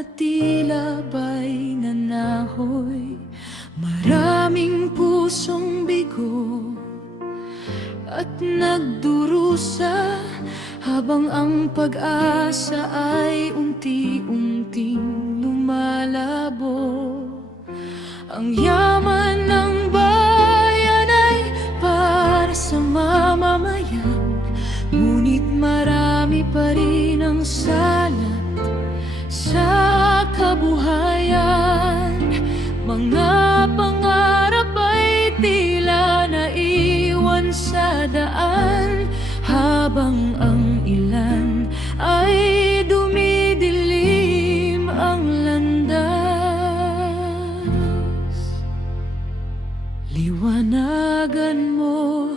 na tila ba'y nanahoy. Maraming pusong bigo at nagdurusa, habang ang pag-asa ay unti-unting lumalabo. Ang yaman ng bayan ay para sa mamamayan, ngunit marami pa rin ang salat sa kabuhayan. Mga pangarap ay tila naiwan sa daan, habang ang ilan ay dumidilim ang landas. Liwanagan mo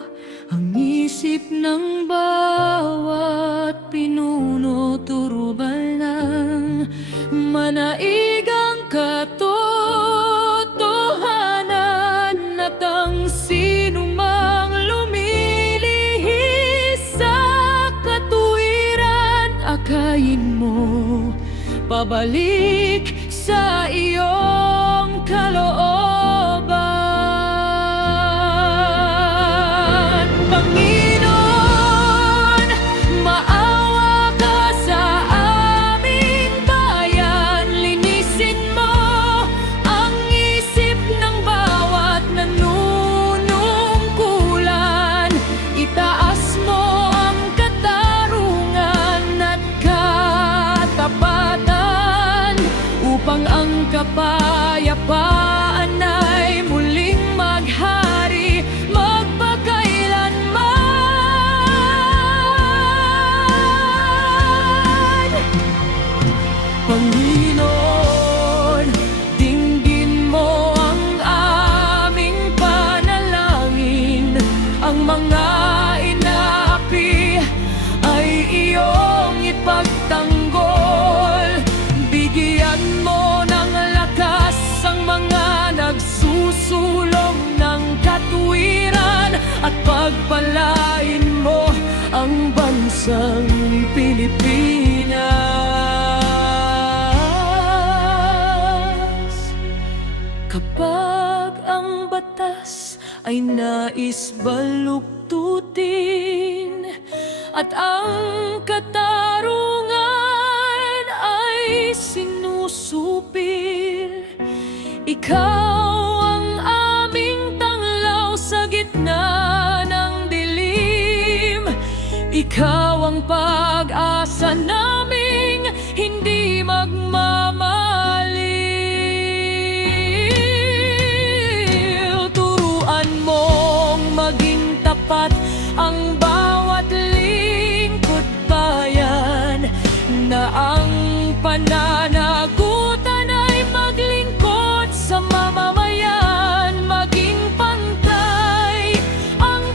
ang isip ng bawat pinuno, turubal ng manaigang katotohanan, at ang sinumang lumilihis sa katuwiran, akayin mo pabalik sa iyong kalooban. Panginoon, maawa ka sa aming bayan. Linisin mo ang isip ng bawat nanunungkulan. Itaas mo ang katarungan at katapatan, upang ang kapayapaan ay muling maghari magpakailanman. Panginoon, dinggin mo ang aming panalangin. Ang mga inaapi ay iyong ipagtanggol. Bigyan mo ng lakas ang mga nagsusulong ng katuwiran, at pagpalain mo ang bansang Pilipinas. Kapag ang batas ay nais baluktutin, at ang katarungan ay sinusupil, ikaw ang aming tanglaw sa gitna ng dilim. Ikaw ang pag-asa naming hindi magmamaliw. Turuan mong maging tapat ang bawat lingkod bayan, na ang pananagutan ay maglingkod sa mamamayan. Maging pantay ang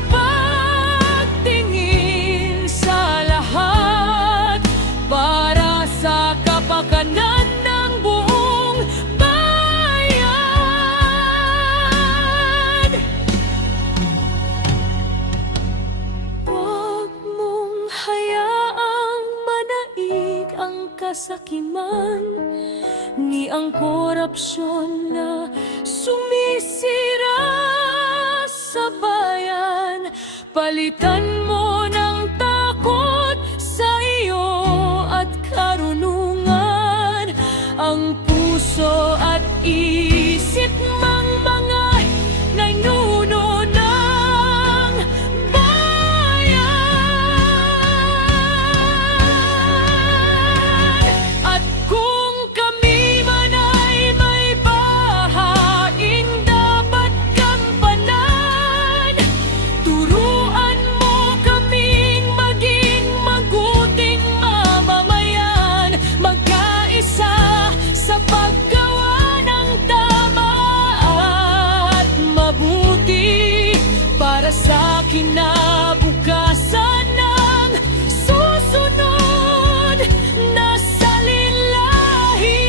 pagtingin sa lahat, para sa kapakanan ng buong bayan. Huwag mong hayaang manaig ang kasakiman, ni ang korupsyon na sumisira sa bayan. Palitan mo ng takot sa iyo at karunungan ang puso at isip ng mga ninuno ng bayan. At kung kami man ay may bahaing dapat gampanan, turuan mo kaming maging mabuting mamamayan, magkaisa sa paggawa ng tama at mabuti, para sa kinabukasan ng susunod na salinlahi.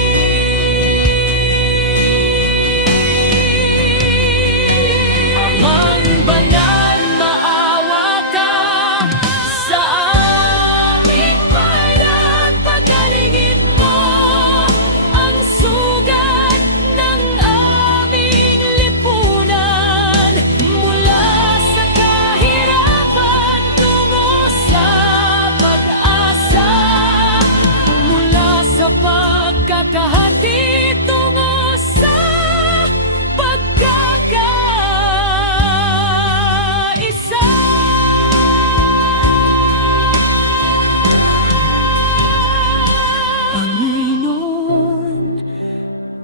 Amang banal, maawa ka sa aming bayan. Pagalingin mo pagkakahati tungo sa pagkakaisa. Panginoon,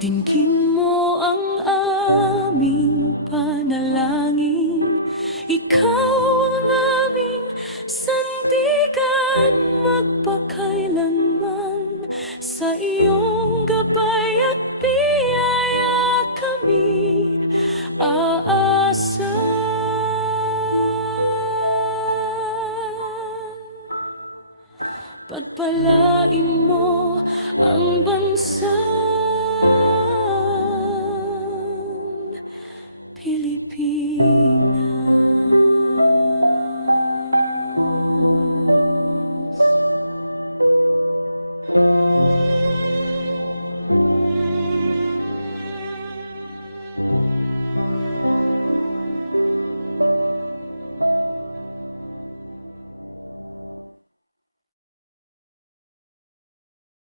dinggin mo ang aming panalangin. Ikaw ang aming sandigan, magpakailanman. Sa iyong gabay at biyaya kami aasa. Pagpalain mo ang bansa